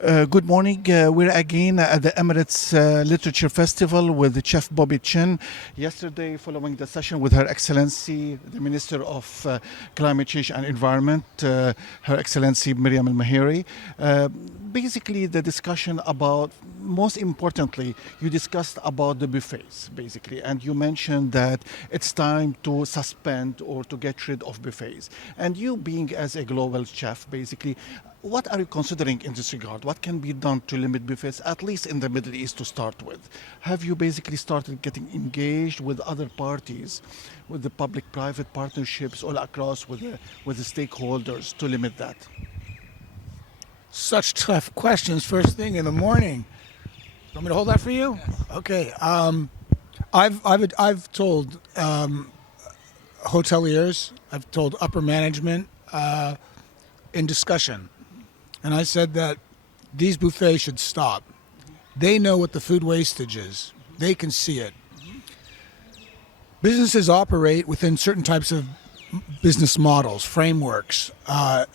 Good morning. We're again at the Emirates Literature Festival with Chef Bobby Chinn. Yesterday, following the session with Her Excellency, the Minister of Climate Change and Environment, Her Excellency Miriam Al-Mahiri, basically the discussion about, most importantly, you discussed about the buffets, basically, and you mentioned that it's time to suspend or to get rid of buffets. And you being as a global chef, basically, what are you considering in this regard? What can be done to limit buffets, at least in the Middle East to start with? Have you basically started getting engaged with other parties, with the public-private partnerships all across with the stakeholders to limit that? Such tough questions first thing in the morning. Want me to hold that for you? Yes. Okay. I've told hoteliers, I've told upper management in discussion, and I said that these buffets should stop. They know what the food wastage is. They can see it. Businesses operate within certain types of business models, frameworks.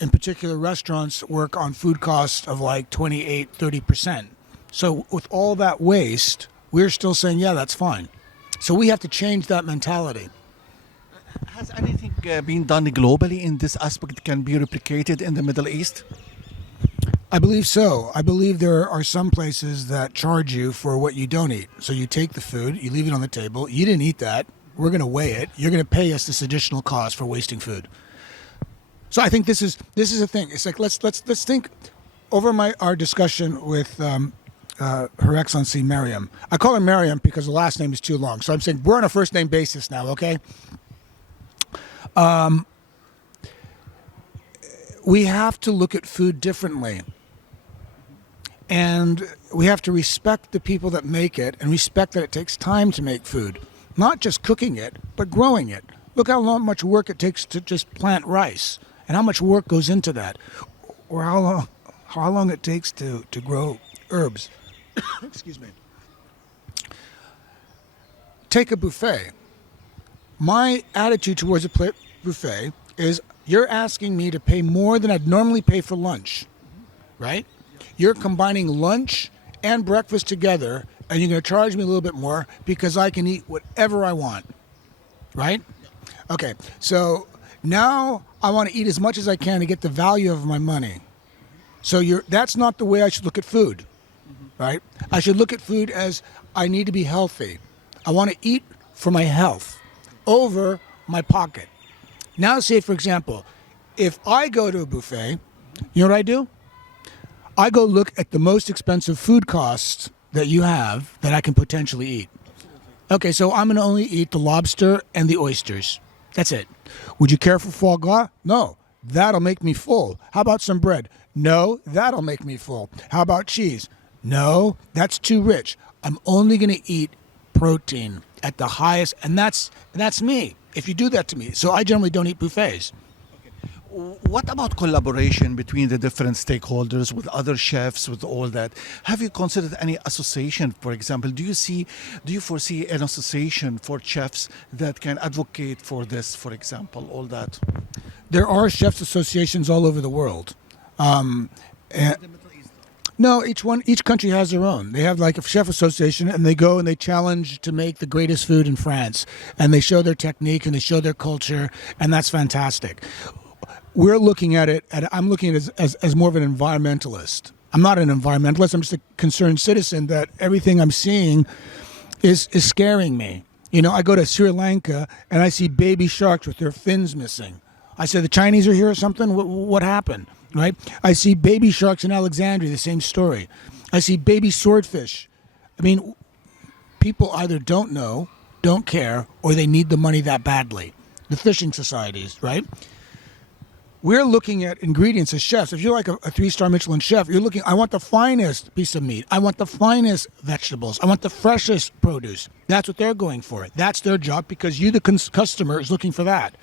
In particular, restaurants work on food costs of like 28, 30%. So with all that waste, we're still saying, yeah, that's fine. So we have to change that mentality. Has anything been done globally in this aspect can be replicated in the Middle East? I believe so. I believe there are some places that charge you for what you don't eat. So you take the food, you leave it on the table. You didn't eat that. We're going to weigh it. You're going to pay us this additional cost for wasting food. So I think this is a thing. It's like let's think over our discussion with Her Excellency Miriam. I call her Miriam because the last name is too long. So I'm saying we're on a first name basis now. Okay. We have to look at food differently. And we have to respect the people that make it and respect that it takes time to make food. Not just cooking it, but growing it. Look much work it takes to just plant rice and how much work goes into that. Or how long it takes to grow herbs. Excuse me. Take a buffet. My attitude towards a buffet is you're asking me to pay more than I'd normally pay for lunch, right? You're combining lunch and breakfast together, and you're going to charge me a little bit more because I can eat whatever I want, right? Okay, so now I want to eat as much as I can to get the value of my money. So that's not the way I should look at food, right? I should look at food as I need to be healthy. I want to eat for my health over my pocket. Now, say, for example, if I go to a buffet, you know what I do? I go look at the most expensive food costs that you have that I can potentially eat. Okay, so I'm going to only eat the lobster and the oysters. That's it. Would you care for foie gras? No. That'll make me full. How about some bread? No. That'll make me full. How about cheese? No. That's too rich. I'm only going to eat protein at the highest, and that's me. If you do that to me. So I generally don't eat buffets. What about collaboration between the different stakeholders, with other chefs, with all that? Have you considered any association, for example? Do you foresee an association for chefs that can advocate for this, for example, all that? There are chefs associations all over the world. No, each country has their own. They have like a chef association, and they go and they challenge to make the greatest food in France, and they show their technique and they show their culture, and that's fantastic. We're looking at it, and I'm looking at it as more of an environmentalist. I'm not an environmentalist. I'm just a concerned citizen that everything I'm seeing is scaring me. You know, I go to Sri Lanka and I see baby sharks with their fins missing. I say, the Chinese are here or something? What happened? Right? I see baby sharks in Alexandria, the same story. I see baby swordfish. I mean, people either don't know, don't care, or they need the money that badly. The fishing societies, right? We're looking at ingredients as chefs. If you're like a 3-star Michelin chef, you're looking, I want the finest piece of meat. I want the finest vegetables. I want the freshest produce. That's what they're going for. That's their job because you, the customer, is looking for that.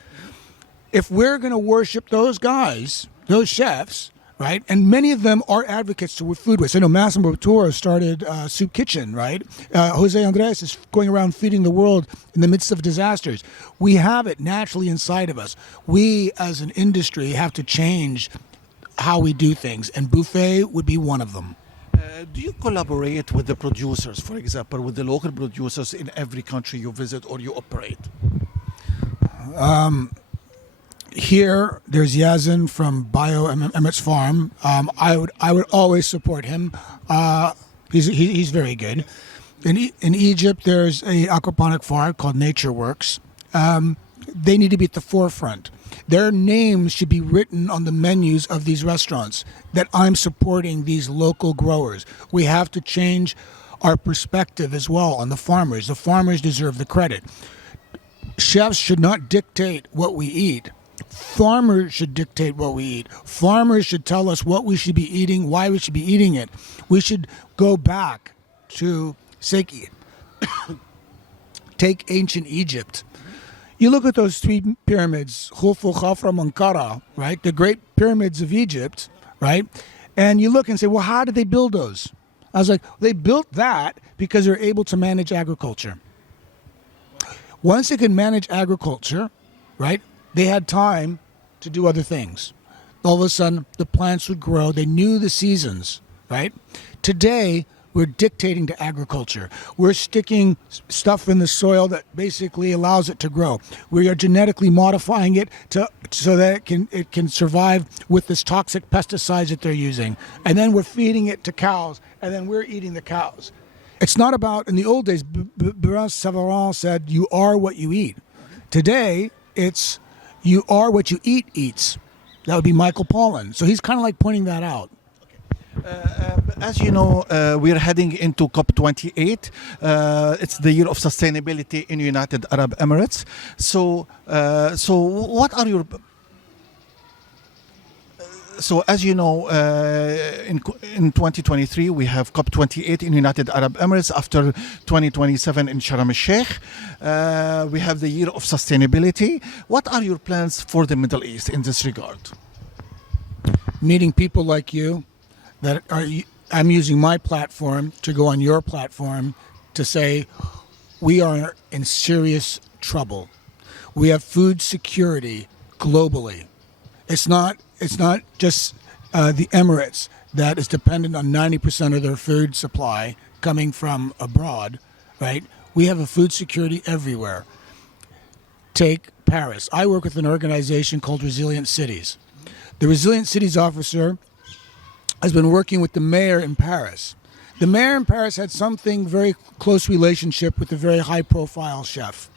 If we're going to worship those guys, those chefs, right? And many of them are advocates to food waste. I know Massimo Bottura started Soup Kitchen, right? Jose Andres is going around feeding the world in the midst of disasters. We have it naturally inside of us. We, as an industry, have to change how we do things, and buffet would be one of them. Do you collaborate with the producers, for example, with the local producers in every country you visit or you operate? Here, there's Yazin from Bio Emmett's Farm. I would always support him. He's very good. In Egypt, there's a aquaponic farm called Nature Works. They need to be at the forefront. Their names should be written on the menus of these restaurants that I'm supporting these local growers. We have to change our perspective as well on the farmers. The farmers deserve the credit. Chefs should not dictate what we eat. Farmers should dictate what we eat. Farmers should tell us what we should be eating, why we should be eating it. We should go back to, say, take ancient Egypt. You look at those three pyramids, Khufu, Khafra, Menkaure, right? The great pyramids of Egypt, right? And you look and say, well, how did they build those? I was like, they built that because they're able to manage agriculture. Once they could manage agriculture, right, they had time to do other things. All of a sudden, the plants would grow. They knew the seasons, right? Today, we're dictating to agriculture. We're sticking stuff in the soil that basically allows it to grow. We are genetically modifying it so that it can survive with this toxic pesticides that they're using. And then we're feeding it to cows, and then we're eating the cows. It's not about, in the old days, Bernard Savarin said, you are what you eat. Today, it's you are what you eat eats. That would be Michael Pollan. So he's kind of like pointing that out. As you know, we're heading into COP28. It's the year of sustainability in United Arab Emirates. So what are your... So as you know, in 2023, we have COP28 in United Arab Emirates. After 2027 in Sharm el-Sheikh, we have the year of sustainability. What are your plans for the Middle East in this regard? Meeting people like you, I'm using my platform to go on your platform to say we are in serious trouble. We have food security globally. It's not just the Emirates that is dependent on 90% of their food supply coming from abroad, right? We have a food security everywhere. Take Paris. I work with an organization called Resilient Cities. The Resilient Cities officer has been working with the mayor in Paris. The mayor in Paris had something very close relationship with a very high-profile chef.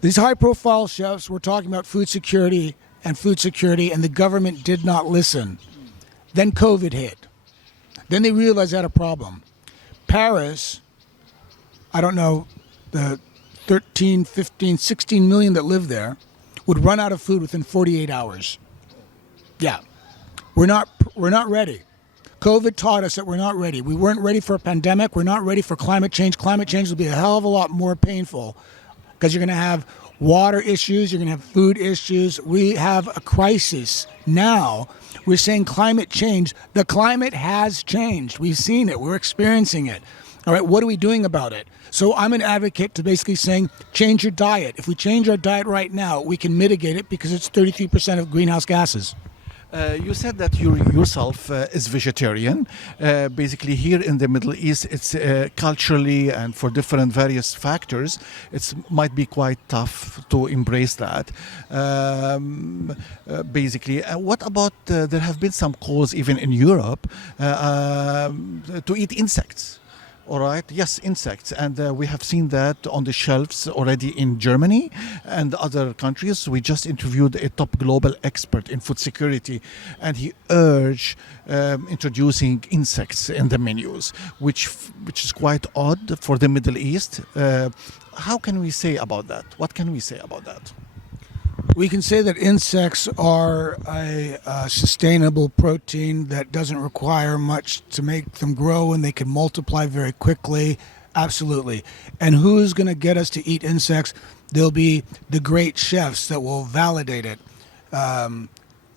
These high-profile chefs were talking about food security, and the government did not listen. Then COVID hit. Then they realized they had a problem. Paris, I don't know, the 13, 15, 16 million that live there would run out of food within 48 hours. Yeah, we're not ready. COVID taught us that we're not ready. We weren't ready for a pandemic. We're not ready for climate change. Climate change will be a hell of a lot more painful because you're going to have water issues. You're going to have food issues. We have a crisis now. We're saying climate change. The climate has changed. We've seen it. We're experiencing it. All right, what are we doing about it? So I'm an advocate to basically saying change your diet. If we change our diet right now, we can mitigate it because it's 33% of greenhouse gases. You said that you yourself is vegetarian. Basically, here in the Middle East, it's culturally and for different various factors, it might be quite tough to embrace that. Basically, what about there have been some calls even in Europe to eat insects? All right. Yes, insects. And we have seen that on the shelves already in Germany and other countries. We just interviewed a top global expert in food security, and he urged introducing insects in the menus, which is quite odd for the Middle East. How can we say about that? What can we say about that? We can say that insects are a sustainable protein that doesn't require much to make them grow, and they can multiply very quickly. Absolutely. And who's going to get us to eat insects? There'll be the great chefs that will validate it.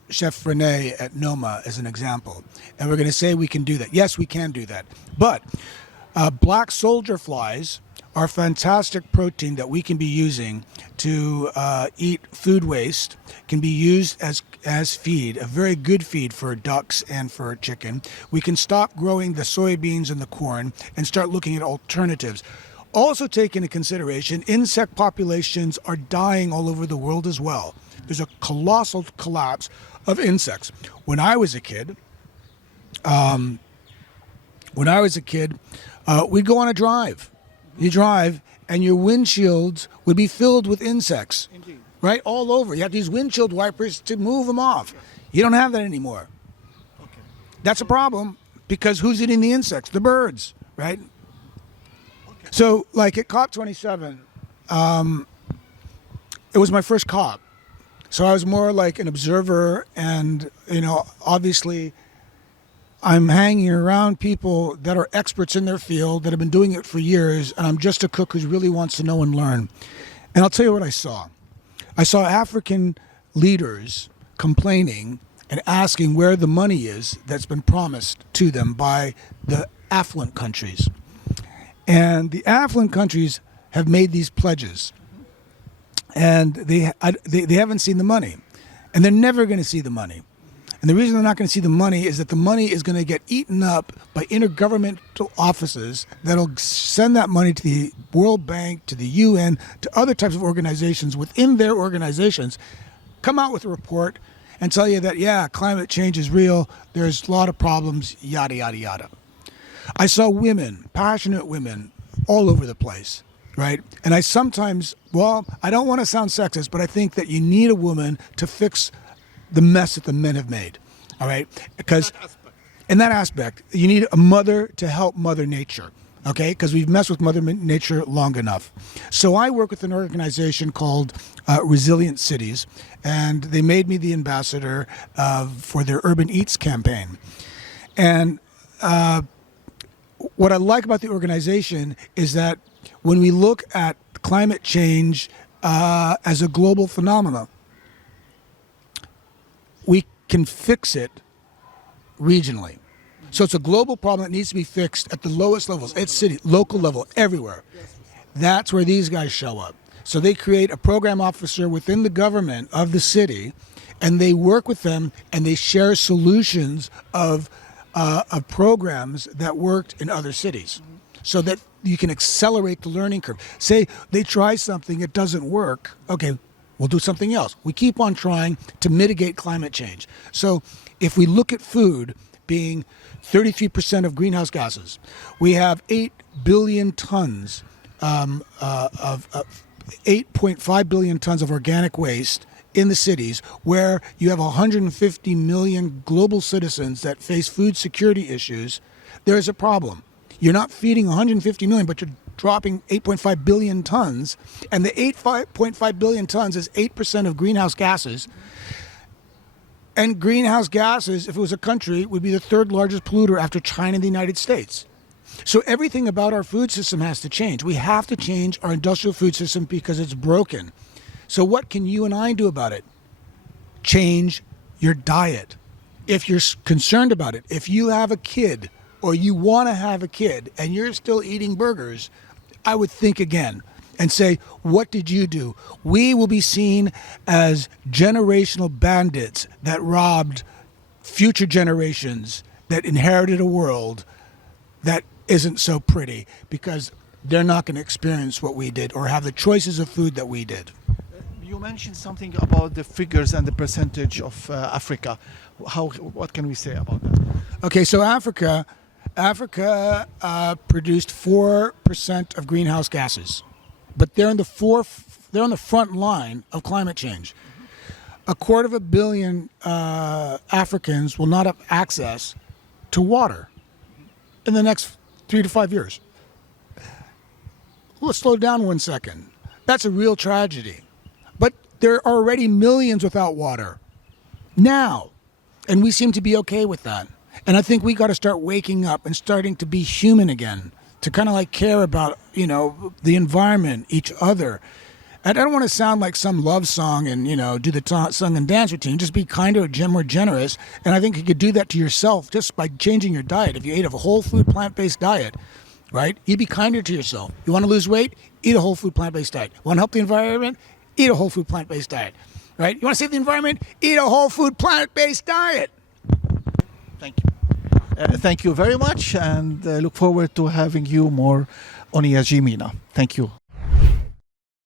Chef Rene at Noma is an example. And we're going to say we can do that. Yes, we can do that. But black soldier flies are fantastic protein that we can be using to eat food waste can be used as feed, a very good feed for ducks and for chicken. We can stop growing the soybeans and the corn and start looking at alternatives. Also take into consideration, insect populations are dying all over the world as well. There's a colossal collapse of insects. When I was a kid, we'd go on a drive. You drive, and your windshields would be filled with insects. Indeed. Right, all over. You have these windshield wipers to move them off. You don't have that anymore. Okay. That's a problem, because who's eating the insects? The birds, right? So, like at COP27, it was my first COP. So I was more like an observer, and, obviously I'm hanging around people that are experts in their field that have been doing it for years, and I'm just a cook who really wants to know and learn. And I'll tell you what I saw. I saw African leaders complaining and asking where the money is that's been promised to them by the affluent countries. And the affluent countries have made these pledges, and they haven't seen the money, and they're never going to see the money. And the reason they're not going to see the money is that the money is going to get eaten up by intergovernmental offices that'll send that money to the World Bank, to the UN, to other types of organizations within their organizations, come out with a report and tell you that, yeah, climate change is real, there's a lot of problems, yada, yada, yada. I saw women, passionate women, all over the place, right? And I sometimes, I don't want to sound sexist, but I think that you need a woman to fix the mess that the men have made, all right? Because in that aspect, you need a mother to help Mother Nature, okay? Because we've messed with Mother Nature long enough. So I work with an organization called Resilient Cities, and they made me the ambassador for their Urban Eats campaign. And what I like about the organization is that when we look at climate change as a global phenomenon, we can fix it regionally. So it's a global problem that needs to be fixed at the lowest levels, at city, local level, everywhere. That's where these guys show up. So they create a program officer within the government of the city, and they work with them, and they share solutions of programs that worked in other cities, so that you can accelerate the learning curve. Say they try something, it doesn't work. Okay, we'll do something else. We keep on trying to mitigate climate change. So if we look at food being 33% of greenhouse gases, we have 8 billion tons of 8.5 billion tons of organic waste in the cities, where you have 150 million global citizens that face food security issues. There is a problem. You're not feeding 150 million, but you're dropping 8.5 billion tons, and the 8.5 billion tons is 8% of greenhouse gases. And greenhouse gases, if it was a country, would be the third largest polluter after China and the United States. So everything about our food system has to change. We have to change our industrial food system because it's broken. So what can you and I do about it? Change your diet. If you're concerned about it, if you have a kid or you want to have a kid and you're still eating burgers, I would think again and say, what did you do? We will be seen as generational bandits that robbed future generations that inherited a world that isn't so pretty, because they're not going to experience what we did or have the choices of food that we did. You mentioned something about the figures and the percentage of Africa. What can we say about that? Okay, so Africa produced 4% of greenhouse gases, but they're on the front line of climate change. 250 million Africans will not have access to water in the next 3 to 5 years. Let's slow down 1 second. That's a real tragedy. But there are already millions without water now, and we seem to be okay with that. And I think we got to start waking up and starting to be human again, to kind of like care about, the environment, each other. And I don't want to sound like some love song and, do the song and dance routine. Just be kinder, more generous. And I think you could do that to yourself just by changing your diet. If you ate a whole food, plant-based diet, right, you'd be kinder to yourself. You want to lose weight? Eat a whole food, plant-based diet. Want to help the environment? Eat a whole food plant-based diet, right? You want to save the environment? Eat a whole food plant-based diet. Thank you. Thank you very much, and look forward to having you more on ESG MENA. Thank you.